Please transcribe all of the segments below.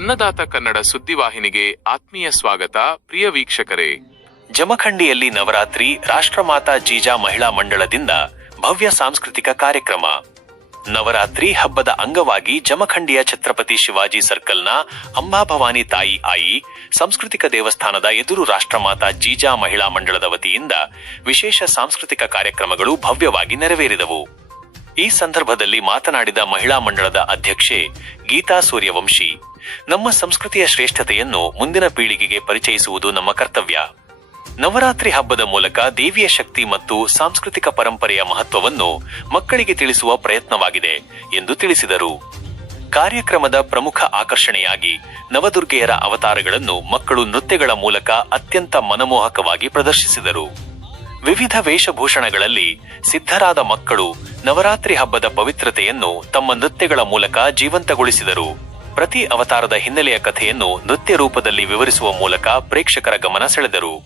ಅನ್ನದಾತ ಕನ್ನಡ ಸುದ್ದಿವಾಹಿನಿಗೆ ಆತ್ಮೀಯ ಸ್ವಾಗತ, ಪ್ರಿಯ ವೀಕ್ಷಕರೇ. ಜಮಖಂಡಿಯಲ್ಲಿ ನವರಾತ್ರಿ ರಾಷ್ಟ್ರಮಾತಾ ಜೀಜಾ ಮಹಿಳಾ ಮಂಡಳದಿಂದ ಭವ್ಯ ಸಾಂಸ್ಕೃತಿಕ ಕಾರ್ಯಕ್ರಮ. ನವರಾತ್ರಿ ಹಬ್ಬದ ಅಂಗವಾಗಿ ಜಮಖಂಡಿಯ ಛತ್ರಪತಿ ಶಿವಾಜಿ ಸರ್ಕಲ್ನ ಅಂಬಾಭವಾನಿ ತಾಯಿ ಆಯಿ, ಸಾಂಸ್ಕೃತಿಕ ದೇವಸ್ಥಾನದ ಎದುರು ರಾಷ್ಟ್ರಮಾತಾ ಜೀಜಾ ಮಹಿಳಾ ಮಂಡಳದ ವತಿಯಿಂದ ವಿಶೇಷ ಸಾಂಸ್ಕೃತಿಕ ಕಾರ್ಯಕ್ರಮಗಳು ಭವ್ಯವಾಗಿ ನೆರವೇರಿದವು. ಈ ಸಂದರ್ಭದಲ್ಲಿ ಮಾತನಾಡಿದ ಮಹಿಳಾ ಮಂಡಳದ ಅಧ್ಯಕ್ಷೆ ಗೀತಾ ಸೂರ್ಯವಂಶಿ, ನಮ್ಮ ಸಂಸ್ಕೃತಿಯ ಶ್ರೇಷ್ಠತೆಯನ್ನು ಮುಂದಿನ ಪೀಳಿಗೆಗೆ ಪರಿಚಯಿಸುವುದು ನಮ್ಮ ಕರ್ತವ್ಯ. ನವರಾತ್ರಿ ಹಬ್ಬದ ಮೂಲಕ ದೇವಿಯ ಶಕ್ತಿ ಮತ್ತು ಸಾಂಸ್ಕೃತಿಕ ಪರಂಪರೆಯ ಮಹತ್ವವನ್ನು ಮಕ್ಕಳಿಗೆ ತಿಳಿಸುವ ಪ್ರಯತ್ನವಾಗಿದೆ ಎಂದು ತಿಳಿಸಿದರು. ಕಾರ್ಯಕ್ರಮದ ಪ್ರಮುಖ ಆಕರ್ಷಣೆಯಾಗಿ ನವದುರ್ಗೆಯರ ಅವತಾರಗಳನ್ನು ಮಕ್ಕಳು ನೃತ್ಯಗಳ ಮೂಲಕ ಅತ್ಯಂತ ಮನಮೋಹಕವಾಗಿ ಪ್ರದರ್ಶಿಸಿದರು. ವಿವಿಧ ವೇಷಭೂಷಣಗಳಲ್ಲಿ ಸಿದ್ಧರಾದ ಮಕ್ಕಳು ನವರಾತ್ರಿ ಹಬ್ಬದ ಪವಿತ್ರತೆಯನ್ನು ತಮ್ಮ ನೃತ್ಯಗಳ ಮೂಲಕ ಜೀವಂತಗೊಳಿಸಿದರು. ಪ್ರತಿ ಅವತಾರದ ಹಿನ್ನೆಲೆಯ ಕಥೆಯನ್ನು ನೃತ್ಯ ರೂಪದಲ್ಲಿ ವಿವರಿಸುವ ಮೂಲಕ ಪ್ರೇಕ್ಷಕರ ಗಮನ ಸೆಳೆದರು.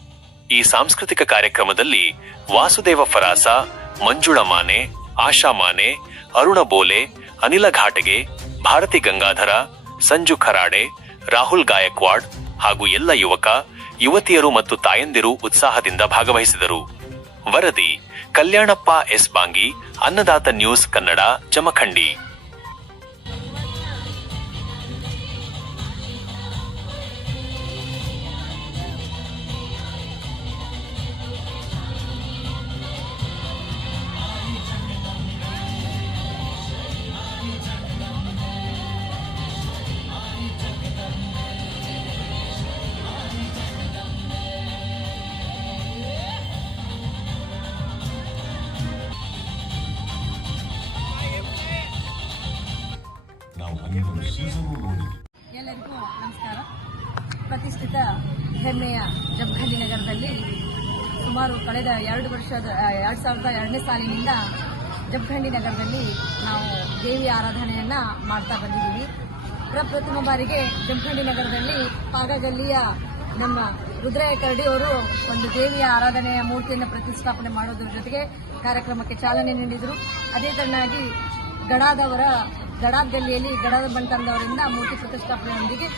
ಈ ಸಾಂಸ್ಕೃತಿಕ ಕಾರ್ಯಕ್ರಮದಲ್ಲಿ ವಾಸುದೇವ ಫರಾಸ, ಮಂಜುಳ ಮಾನೆ, ಆಶಾ ಮಾನೆ, ಅರುಣ ಬೋಲೆ, ಅನಿಲ ಘಾಟಗೆ, ಭಾರತಿ ಗಂಗಾಧರ, ಸಂಜು ಖರಾಡೆ, ರಾಹುಲ್ ಗಾಯಕ್ವಾಡ್ ಹಾಗೂ ಎಲ್ಲ ಯುವಕ, ಯುವತಿಯರು ಮತ್ತು ತಾಯಂದಿರು ಉತ್ಸಾಹದಿಂದ ಭಾಗವಹಿಸಿದರು. ವರದಿ ಕಲ್ಯಾಣಪ್ಪ ಎಸ್ ಬಾಂಗಿ ಅನ್ನದಾತ ನ್ಯೂಸ್ ಕನ್ನಡ ಜಮಖಂಡಿ ಎಲ್ಲರಿಗೂ ನಮಸ್ಕಾರ. ಪ್ರತಿಷ್ಠಿತ ಹೆಮ್ಮೆಯ ಜಮಖಂಡಿ ನಗರದಲ್ಲಿ ಸುಮಾರು ಕಳೆದ ಎರಡು ವರ್ಷದ ಎರಡು ಸಾವಿರದ ಎರಡನೇ ಸಾಲಿನಿಂದ ಜಮಖಂಡಿ ನಗರದಲ್ಲಿ ನಾವು ದೇವಿ ಆರಾಧನೆಯನ್ನ ಮಾಡ್ತಾ ಬಂದಿದ್ದೀವಿ. ಪ್ರಪ್ರಥಮ ಬಾರಿಗೆ ಜಮಖಂಡಿ ನಗರದಲ್ಲಿ ಪಾಗಗಲ್ಲಿಯ ನಮ್ಮ ರುದ್ರಯ್ಯ ಕರಡಿಯವರು ಒಂದು ದೇವಿಯ ಆರಾಧನೆಯ ಮೂರ್ತಿಯನ್ನು ಪ್ರತಿಷ್ಠಾಪನೆ ಮಾಡೋದ್ರ ಜೊತೆಗೆ ಕಾರ್ಯಕ್ರಮಕ್ಕೆ ಚಾಲನೆ ನೀಡಿದರು. ಅದೇ ತರನಾಗಿ ಗಡಾದವರ ಗಡಾದ್ ಗಲ್ಲಿಯಲ್ಲಿ ಗಡದ ಬಂಟಂದವರಿಂದ ಮೂರ್ತಿ ಪ್ರತಿಷ್ಠಾಪನೆಯೊಂದಿಗೆ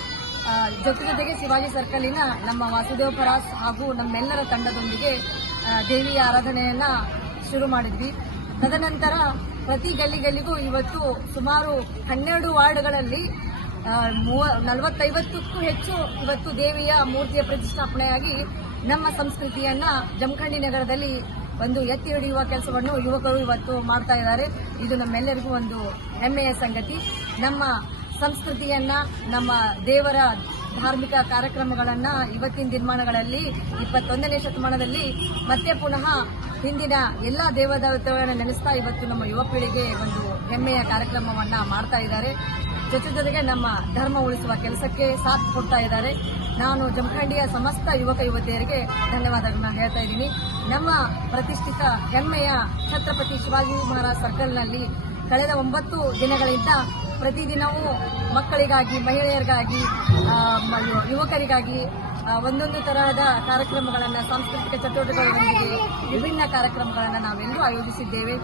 ಜೊತೆ ಜೊತೆಗೆ ಶಿವಾಜಿ ಸರ್ಕಲಿನ ನಮ್ಮ ವಾಸುದೇವ ಪರಾಸ್ ಹಾಗೂ ನಮ್ಮೆಲ್ಲರ ತಂಡದೊಂದಿಗೆ ದೇವಿಯ ಆರಾಧನೆಯನ್ನ ಶುರು ಮಾಡಿದ್ವಿ. ತದನಂತರ ಪ್ರತಿ ಗಲ್ಲಿ ಗಲ್ಲಿಗೂ ಇವತ್ತು ಸುಮಾರು ಹನ್ನೆರಡು ವಾರ್ಡ್ಗಳಲ್ಲಿ ಮೂವ, ನಲವತ್ತೈವತ್ತಕ್ಕೂ ಹೆಚ್ಚು ಇವತ್ತು ದೇವಿಯ ಮೂರ್ತಿಯ ಪ್ರತಿಷ್ಠಾಪನೆಯಾಗಿ ನಮ್ಮ ಸಂಸ್ಕೃತಿಯನ್ನ ಜಮಖಂಡಿ ನಗರದಲ್ಲಿ ಒಂದು ಎತ್ತಿ ಹಿಡಿಯುವ ಕೆಲಸವನ್ನು ಯುವಕರು ಇವತ್ತು ಮಾಡ್ತಾ ಇದ್ದಾರೆ. ಇದು ನಮ್ಮೆಲ್ಲರಿಗೂ ಒಂದು ಹೆಮ್ಮೆಯ ಸಂಗತಿ. ನಮ್ಮ ಸಂಸ್ಕೃತಿಯನ್ನ, ನಮ್ಮ ದೇವರ ಧಾರ್ಮಿಕ ಕಾರ್ಯಕ್ರಮಗಳನ್ನ ಇವತ್ತಿನ ದಿನಮಾನಗಳಲ್ಲಿ, ಇಪ್ಪತ್ತೊಂದನೇ ಶತಮಾನದಲ್ಲಿ ಮತ್ತೆ ಪುನಃ ಹಿಂದಿನ ಎಲ್ಲ ದೇವದೇವತೆಗಳನ್ನು ನೆನೆಸ್ತಾ ಇವತ್ತು ನಮ್ಮ ಯುವ ಪೀಳಿಗೆ ಒಂದು ಹೆಮ್ಮೆಯ ಕಾರ್ಯಕ್ರಮವನ್ನ ಮಾಡ್ತಾ ಇದ್ದಾರೆ. ಜೊತೆ ಜೊತೆಗೆ ನಮ್ಮ ಧರ್ಮ ಉಳಿಸುವ ಕೆಲಸಕ್ಕೆ ಸಾಥ್ ಕೊಡ್ತಾ ಇದ್ದಾರೆ. ನಾನು ಜಮಖಂಡಿಯ ಸಮಸ್ತ ಯುವಕ ಯುವತಿಯರಿಗೆ ಧನ್ಯವಾದಗಳನ್ನ ಹೇಳ್ತಾ ಇದ್ದೀನಿ. ನಮ್ಮ ಪ್ರತಿಷ್ಠಿತ ಹೆಮ್ಮೆಯ ಛತ್ರಪತಿ ಶಿವಾಜಿ ಮಹಾರಾಜ್ ಸರ್ಕಲ್ನಲ್ಲಿ ಕಳೆದ ಒಂಬತ್ತು ದಿನಗಳಿಂದ ಪ್ರತಿದಿನವೂ ಮಕ್ಕಳಿಗಾಗಿ, ಮಹಿಳೆಯರಿಗಾಗಿ ಯುವಕರಿಗಾಗಿ ಒಂದೊಂದು ತರಹದ ಕಾರ್ಯಕ್ರಮಗಳನ್ನು, ಸಾಂಸ್ಕೃತಿಕ ಚಟುವಟಿಕೆಗಳೊಂದಿಗೆ ವಿಭಿನ್ನ ಕಾರ್ಯಕ್ರಮಗಳನ್ನು ನಾವೆಲ್ಲರೂ ಆಯೋಜಿಸಿದ್ದೇವೆ.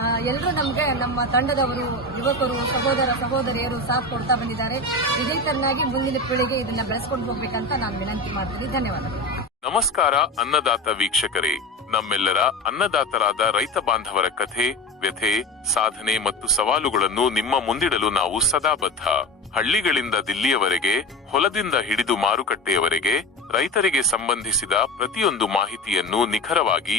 ಎಲ್ಲರೂ ನಮಗೆ ನಮ್ಮ ತಂಡದವರು, ಯುವಕರು, ಸಹೋದರ, ಸಹೋದರಿಯರು ಸಾಥ್ ಕೊಡ್ತಾ ಬಂದಿದ್ದಾರೆ. ಇದೇ ತರನಾಗಿ ಮುಂದಿನ ಪೀಳಿಗೆ ಇದನ್ನ ಬೆಳೆಸ್ಕೊಂಡು ಹೋಗ್ಬೇಕಂತ ನಾನು ವಿನಂತಿ ಮಾಡ್ತೀನಿ. ಧನ್ಯವಾದಗಳು. ನಮಸ್ಕಾರ, ಅನ್ನದಾತ ವೀಕ್ಷಕರೇ. ನಮ್ಮೆಲ್ಲರ ಅನ್ನದಾತರಾದ ರೈತ ಬಾಂಧವರ ಕಥೆ, ವ್ಯಥೆ, ಸಾಧನೆ ಮತ್ತು ಸವಾಲುಗಳನ್ನು ನಿಮ್ಮ ಮುಂದಿಡಲು ನಾವು ಸದಾ ಬದ್ಧ. ಹಳ್ಳಿಗಳಿಂದ ದಿಲ್ಲಿಯವರೆಗೆ, ಹೊಲದಿಂದ ಹಿಡಿದು ಮಾರುಕಟ್ಟೆಯವರೆಗೆ ರೈತರಿಗೆ ಸಂಬಂಧಿಸಿದ ಪ್ರತಿಯೊಂದು ಮಾಹಿತಿಯನ್ನು ನಿಖರವಾಗಿ